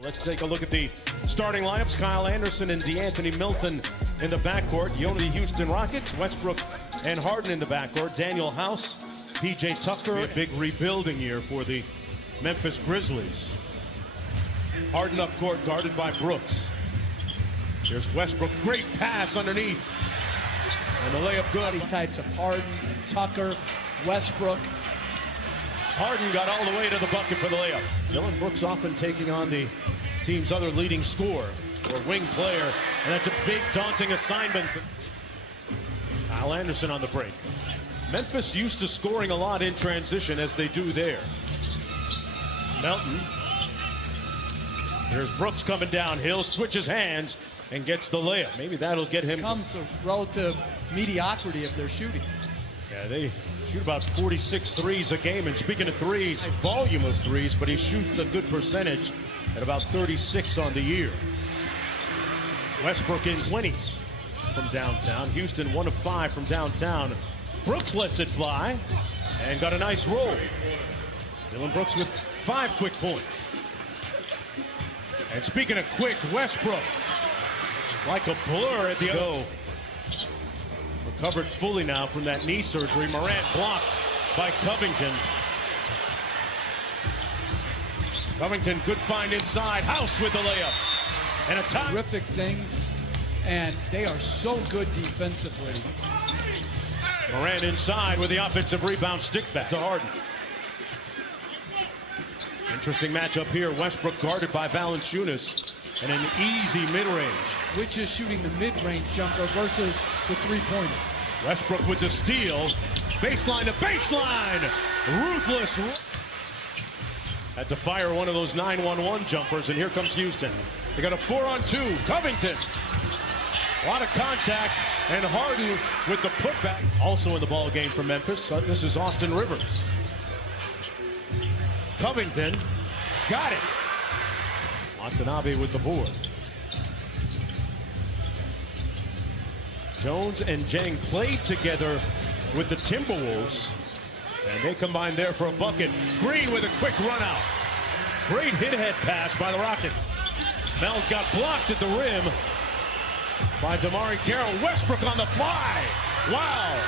Let's take a look at the starting lineups. Kyle Anderson and DeAnthony Milton in the backcourt. The Houston Rockets, Westbrook and Harden in the backcourt. Daniel House, P.J. Tucker. A big rebuilding year for the Memphis Grizzlies. Harden up court, guarded by Brooks. Here's Westbrook, great pass underneath. And the layup good. Types of Harden, Tucker, Westbrook. Harden got all the way to the bucket for the layup. Dylan Brooks often taking on the team's other leading scorer or wing player, and that's a big, daunting assignment. Kyle Anderson on the break. Memphis used to scoring a lot in transition, as they do there. Melton. Here's Brooks coming downhill, switches hands, and gets the layup. Maybe that'll get him. Comes the relative mediocrity of their shooting. Yeah, they shoot about 46 threes a game. And speaking of threes, volume of threes, but he shoots a good percentage at about 36 on the year. Westbrook in 20s from downtown. Houston 1 of 5 from downtown. Brooks lets it fly and got a nice roll. Dylan Brooks with 5 quick points. And speaking of quick, Westbrook like a blur at the go. Recovered fully now from that knee surgery. Morant blocked by Covington. Covington, good find inside. House with the layup. And a time. Terrific things, and they are so good defensively. Morant inside with the offensive rebound, stick back to Harden. Interesting matchup here. Westbrook guarded by Valanciunas. And an easy mid-range. Which is shooting the mid-range jumper versus the three-pointer. Westbrook with the steal. Baseline to baseline. Ruthless. Had to fire one of those 9-1-1 jumpers, and here comes Houston. They got a 4-on-2. Covington. A lot of contact, and Harden with the putback. Also in the ball game for Memphis. This is Austin Rivers. Covington got it. Watanabe with the board. Jones and Jang played together with the Timberwolves, and they combined there for a bucket. Green with a quick run out. Great hit-ahead pass by the Rockets. Mel got blocked at the rim by Damari Carroll. Westbrook on the fly. Wow.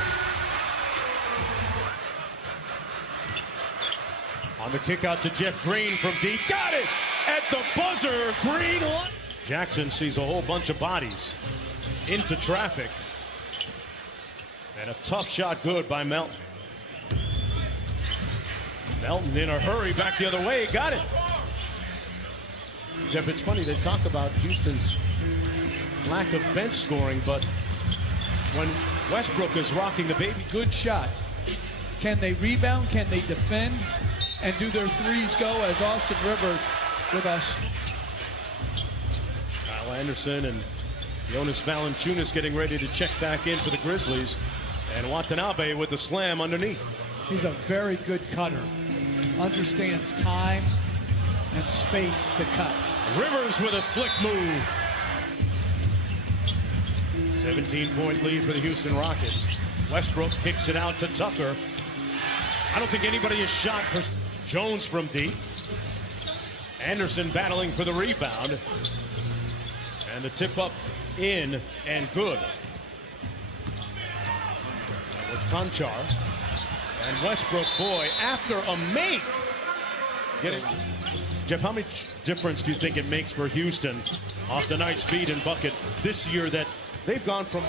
On the kick out to Jeff Green from deep. Got it at the buzzer. Green. Jackson sees a whole bunch of bodies into traffic. And a tough shot good by Melton. Melton in a hurry back the other way. Got it. Jeff, it's funny, they talk about Houston's lack of bench scoring, but when Westbrook is rocking the baby. Good shot. Can they rebound? Can they defend? And do their threes go as Austin Rivers with us? Kyle Anderson and Jonas Valanciunas getting ready to check back in for the Grizzlies. And Watanabe with the slam underneath. He's a very good cutter. Understands time and space to cut. Rivers with a slick move. 17-point lead for the Houston Rockets. Westbrook kicks it out to Tucker. I don't think anybody has shot Jones from deep. Anderson battling for the rebound. And the tip up in and good. That was Conchar. And Westbrook, boy, after a make. Jeff, how much difference do you think it makes for Houston off the nice speed and bucket this year that they've gone from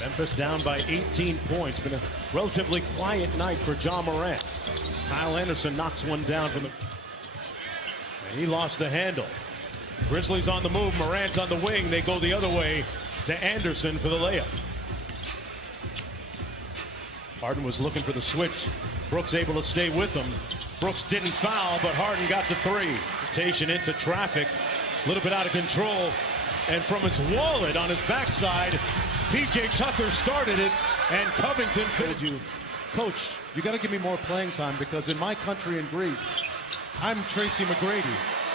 Memphis down by 18 points? Been a relatively quiet night for Ja Morant. Kyle Anderson knocks one down from the... And he lost the handle. Grizzlies on the move. Morant on the wing. They go the other way to Anderson for the layup. Harden was looking for the switch. Brooks able to stay with him. Brooks didn't foul, but Harden got the three. Rotation into traffic. A little bit out of control. And from his wallet on his backside, P.J. Tucker started it, and Covington told you, Coach, you got to give me more playing time because in my country in Greece, I'm Tracy McGrady.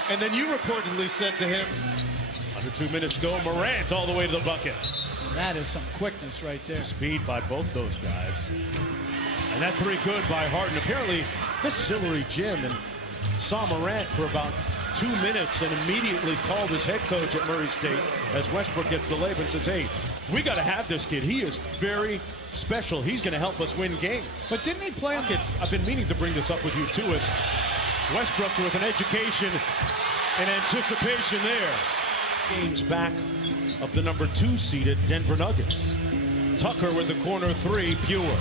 And then you reportedly said to him, under 2 minutes to go, Morant all the way to the bucket. And that is some quickness right there. Speed by both those guys. And that three good by Harden. Apparently, this is Hillary Jim and saw Morant for about 2 minutes and immediately called his head coach at Murray State as Westbrook gets the label and says, hey, we got to have this kid. He is very special. He's going to help us win games. But didn't he play on I've been meaning to bring this up with you, too, as Westbrook with an education and anticipation there. Games back of the number 2 seeded Denver Nuggets. Tucker with the corner 3, pure.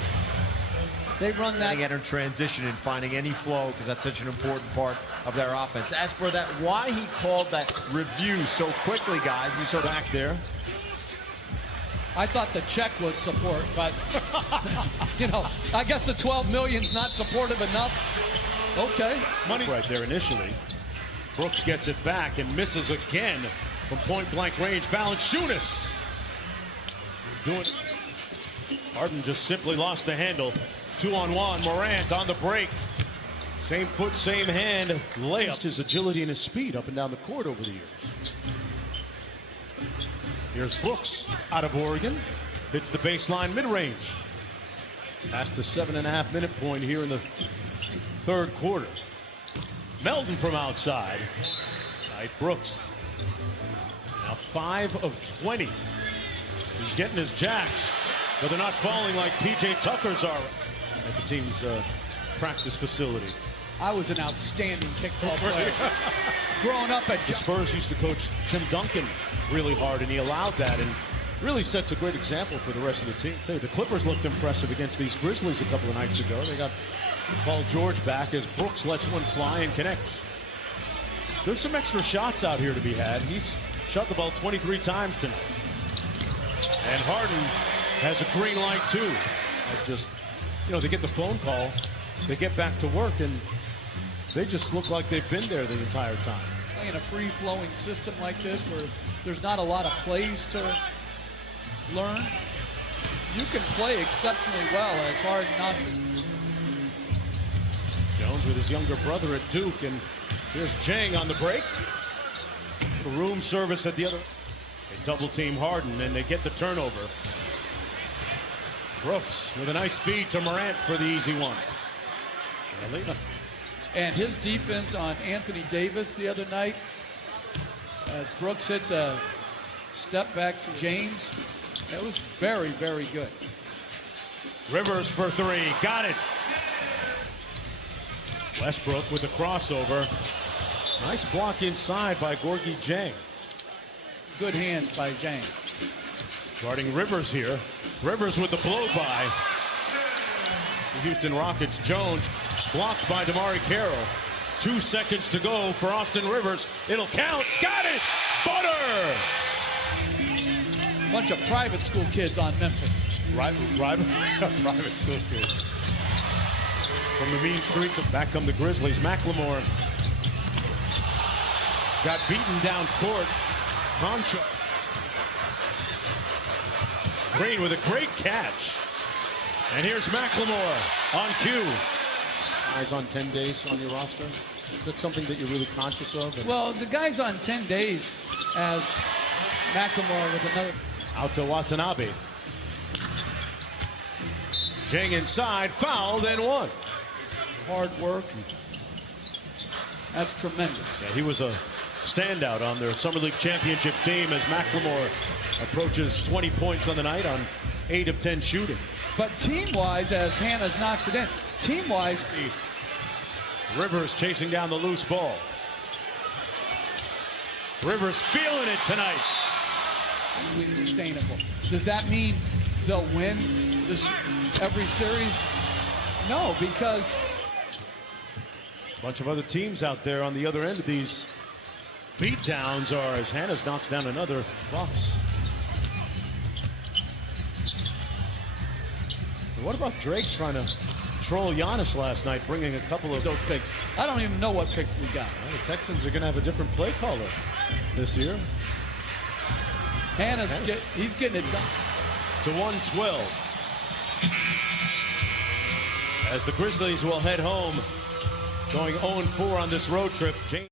They run that in transition and finding any flow because that's such an important part of their offense. As for that, why he called that review so quickly, guys, we saw Back there. I thought the check was support, but, you know, I guess the 12 million's not supportive enough. Okay. Money right there initially. Brooks gets it back and misses again from point-blank range. Valanciunas doing it. Harden just simply lost the handle. 2-on-1. Morant on the break. Same foot, same hand. Layup. His agility and his speed up and down the court over the years. Here's Brooks out of Oregon. Hits the baseline mid-range. Past the 7.5-minute point here in the third quarter. Melton from outside. Knight Brooks. Now 5 of 20. He's getting his jacks, but they're not falling like P.J. Tucker's are at the team's practice facility. I was an outstanding kickball player. Growing up at The Spurs used to coach Tim Duncan really hard, and he allowed that, and really sets a great example for the rest of the team. Tell you, the Clippers looked impressive against these Grizzlies a couple of nights ago. They got Paul George back as Brooks lets one fly and connects. There's some extra shots out here to be had. He's shot the ball 23 times tonight. And Harden has a green light, too. It's just, you know, they get the phone call, they get back to work, and they just look like they've been there the entire time. in a free-flowing system like this where there's not a lot of plays to learn, you can play exceptionally well as Harden not. Jones with his younger brother at Duke, and here's Jang on the break. The room service at the other. They double team Harden, and they get the turnover. Brooks with a nice feed to Morant for the easy one. And his defense on Anthony Davis the other night, as Brooks hits a step back to James, that was very, very good. Rivers for three, got it. Westbrook with the crossover. Nice block inside by Gorgie Jang. Good hands by Jang. Guarding Rivers here. Rivers with the blow by. The Houston Rockets. Jones blocked by DeMar Carroll. 2 seconds to go for Austin Rivers. It'll count. Got it. Butter. Bunch of private school kids on Memphis. Private school kids. From the mean streets of back come the Grizzlies. McLemore got beaten down court. Concho. Green with a great catch. And here's McLemore on cue. Guys on 10 days on your roster? Is that something that you're really conscious of? Well, the guy's on 10 days as McLemore with another. Out to Watanabe. Jang inside, fouled and one. Hard work. That's tremendous. Yeah, he was a standout on their Summer League championship team as McLemore approaches 20 points on the night on 8 of 10 shooting. But team-wise, as Hannes knocks it in, team-wise, Rivers chasing down the loose ball. Rivers feeling it tonight. sustainable. Does that mean they'll win this every series? No, because a bunch of other teams out there on the other end of these beatdowns are as Hannes knocks down another Bucks. And what about Drake trying to troll Giannis last night, bringing a couple of those picks? I don't even know what picks we got. Well, the Texans are going to have a different play caller this year. Hannes, he's getting it done. To 112. As the Grizzlies will head home, going 0-4 on this road trip.